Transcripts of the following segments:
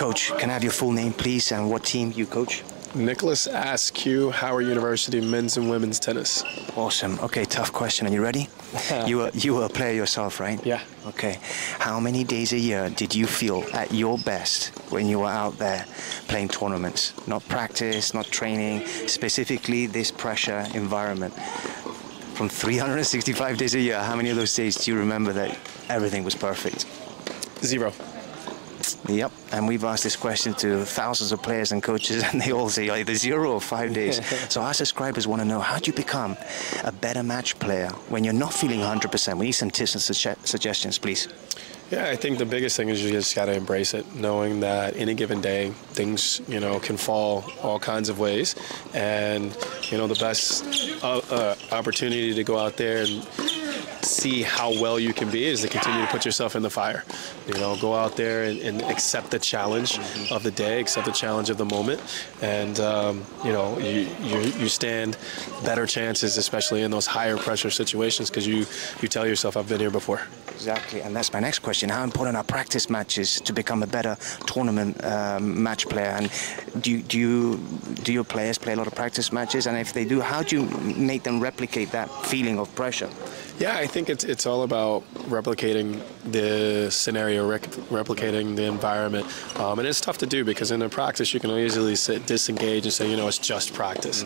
Coach, can I have your full name, please, and what team you coach? Nicholas Askew, Howard University, men's and women's tennis. Awesome. Okay, tough question. Are you ready? You were a player yourself, right? Yeah. Okay. How many days a year did you feel at your best when you were out there playing tournaments? Not practice, not training, specifically this pressure environment. From 365 days a year, how many of those days do you remember that everything was perfect? 0. Yep, and we've asked this question to thousands of players and coaches, and they all say either 0 or 5 days. So our subscribers want to know, how do you become a better match player when you're not feeling 100%? We need some tips and suggestions, please. Yeah, I think the biggest thing is you just got to embrace it, knowing that any given day, things, can fall all kinds of ways. And, the best opportunity to go out there and see how well you can be is to continue to put yourself in the fire. Go out there and accept the challenge of the day, accept the challenge of the moment, and you stand better chances, especially in those higher pressure situations, because you tell yourself, I've been here before. Exactly, and that's my next question. How important are practice matches to become a better tournament match player? And do your players play a lot of practice matches? And if they do, how do you make them replicate that feeling of pressure? Yeah, I think it's all about replicating the scenario, replicating the environment, and it's tough to do because in a practice you can easily disengage and say, it's just practice.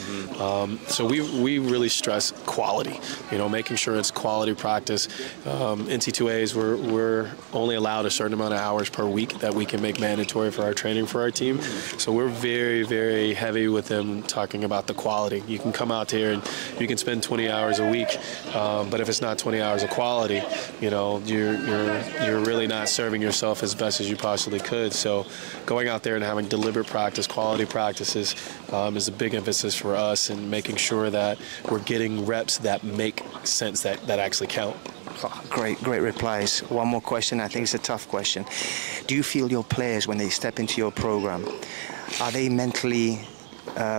So we really stress quality, making sure it's quality practice. NC2As, we're only allowed a certain amount of hours per week that we can make mandatory for our training for our team. So we're very, very heavy with them talking about the quality. You can come out here and you can spend 20 hours a week, but if it's not 20 hours of quality, you're really not serving yourself as best as you possibly could. So going out there and having deliberate practice, quality practices, is a big emphasis for us, and making sure that we're getting reps that make sense, that actually count. Oh, great replies. One more question. I think it's a tough question. Do you feel your players, when they step into your program, are they mentally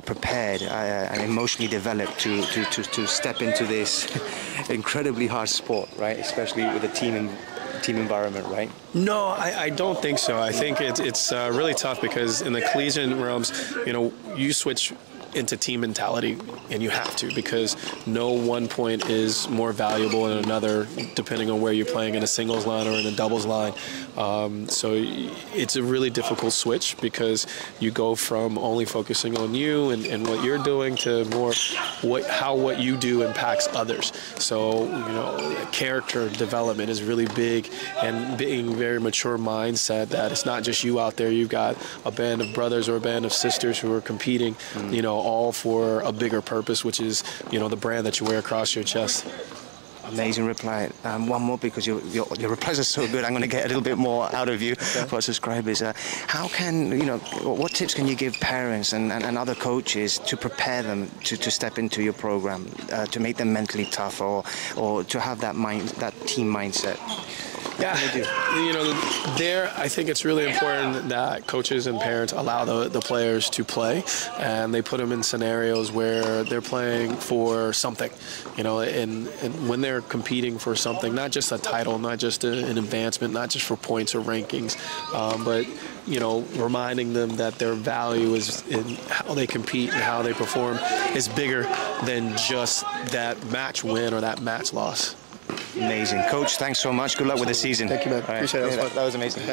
prepared and emotionally developed to step into this incredibly hard sport, right? Especially with a team environment, right? No, I don't think so. I think it's really tough because in the collegiate realms, you switch into team mentality, and you have to, because no one point is more valuable than another, depending on where you're playing in a singles line or in a doubles line. So it's a really difficult switch, because you go from only focusing on you and what you're doing to more how what you do impacts others. So character development is really big, and being very mature mindset that it's not just you out there. You've got a band of brothers or a band of sisters who are competing, all for a bigger purpose, which is, the brand that you wear across your chest. Amazing reply. One more, because your replies are so good. I'm going to get a little bit more out of you for our subscribers. How can, what tips can you give parents and other coaches to prepare them to step into your program, to make them mentally tough, or to have that team mindset? Yeah, there I think it's really important that coaches and parents allow the players to play, and they put them in scenarios where they're playing for something, and when they're competing for something, not just a title, not just an advancement, not just for points or rankings, but reminding them that their value is in how they compete and how they perform is bigger than just that match win or that match loss. Amazing. Coach, thanks so much. Good luck with the season. Thank you, man. Appreciate it. That was amazing.